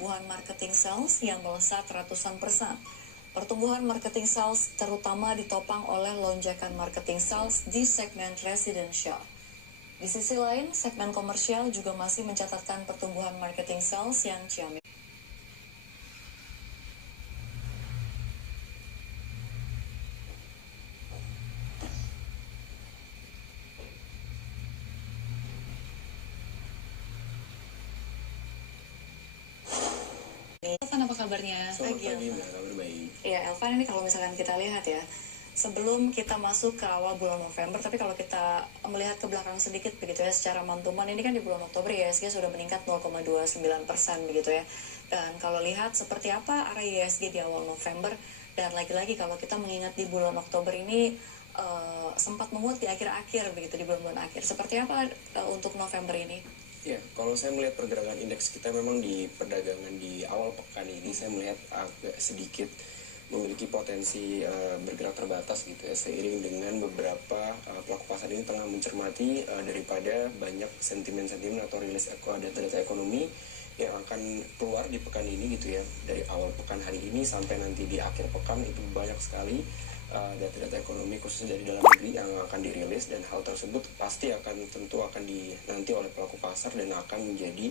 pertumbuhan marketing sales yang melesat ratusan persen. Pertumbuhan marketing sales terutama ditopang oleh lonjakan marketing sales di segmen residential. Di sisi lain, segmen komersial juga masih mencatatkan pertumbuhan marketing sales yang ciamik. Elvan, apa kabarnya? Selamat pagi, Mbak. Kabar baik. Ya, Elvan, ini kalau misalkan kita lihat ya, sebelum kita masuk ke awal bulan November, tapi kalau kita melihat ke belakang sedikit begitu ya, secara month-to-month ini kan di bulan Oktober ya, IHSG sudah meningkat 0,29% begitu ya. Dan kalau lihat seperti apa arah IHSG di awal November, dan lagi-lagi kalau kita mengingat di bulan Oktober ini sempat menguat di akhir-akhir begitu, di bulan-bulan akhir. Seperti apa untuk November ini? Ya, kalau saya melihat pergerakan indeks kita memang di perdagangan di awal pekan ini, saya melihat agak sedikit memiliki potensi bergerak terbatas gitu ya, seiring dengan beberapa pelaku pasar ini tengah mencermati daripada banyak sentimen-sentimen atau rilis data-data ekonomi yang akan keluar di pekan ini gitu ya. Dari awal pekan hari ini sampai nanti di akhir pekan itu banyak sekali data-data ekonomi khususnya dari dalam negeri yang akan dirilis, dan hal tersebut pasti tentu akan dinanti oleh pelaku pasar dan akan menjadi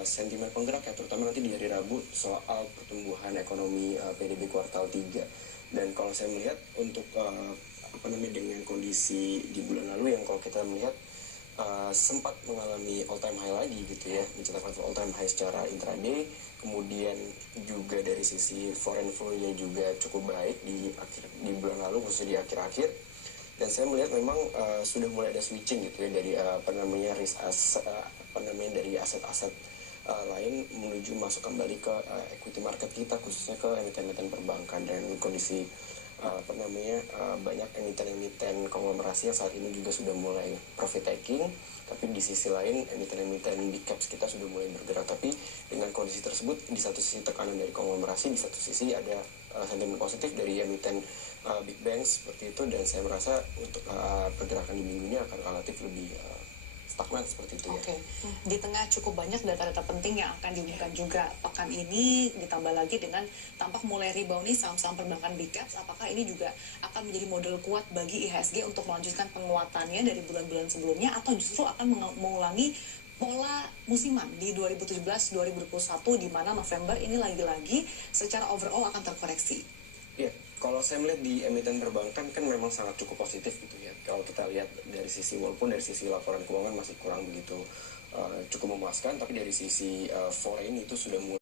sentimen penggerak ya, terutama nanti di hari Rabu soal pertumbuhan ekonomi PDB kuartal 3. Dan kalau saya melihat untuk dengan kondisi di bulan lalu yang kalau kita melihat sempat mengalami all time high lagi gitu ya, mencatatkan all time high secara intraday, kemudian juga dari sisi foreign flow-nya juga cukup baik di bulan lalu khususnya di akhir-akhir. Dan saya melihat memang sudah mulai ada switching gitu ya dari dari aset-aset lain menuju masuk kembali ke equity market kita, khususnya ke emiten-emiten perbankan, dan kondisi banyak emiten-emiten konglomerasi yang saat ini juga sudah mulai profit taking, tapi di sisi lain emiten-emiten big caps kita sudah mulai bergerak. Tapi dengan kondisi tersebut, di satu sisi tekanan dari konglomerasi, di satu sisi ada sentimen positif dari emiten big banks seperti itu, dan saya merasa untuk pergerakan di minggu ini akan relatif lebih stagnan seperti itu ya. Oke. Di tengah cukup banyak data-data penting yang akan diumumkan juga pekan ini, ditambah lagi dengan tampak mulai rebound nih saham-saham perbankan big caps, apakah ini juga akan menjadi modal kuat bagi IHSG untuk melanjutkan penguatannya dari bulan-bulan sebelumnya, atau justru akan mengulangi pola musiman di 2017-2021 di mana November ini lagi-lagi secara overall akan terkoreksi? Ya, kalau saya melihat di emiten perbankan kan memang sangat cukup positif gitu ya. Kalau kita lihat dari sisi, walaupun dari sisi laporan keuangan masih kurang begitu cukup memuaskan, tapi dari sisi foreign itu sudah mulai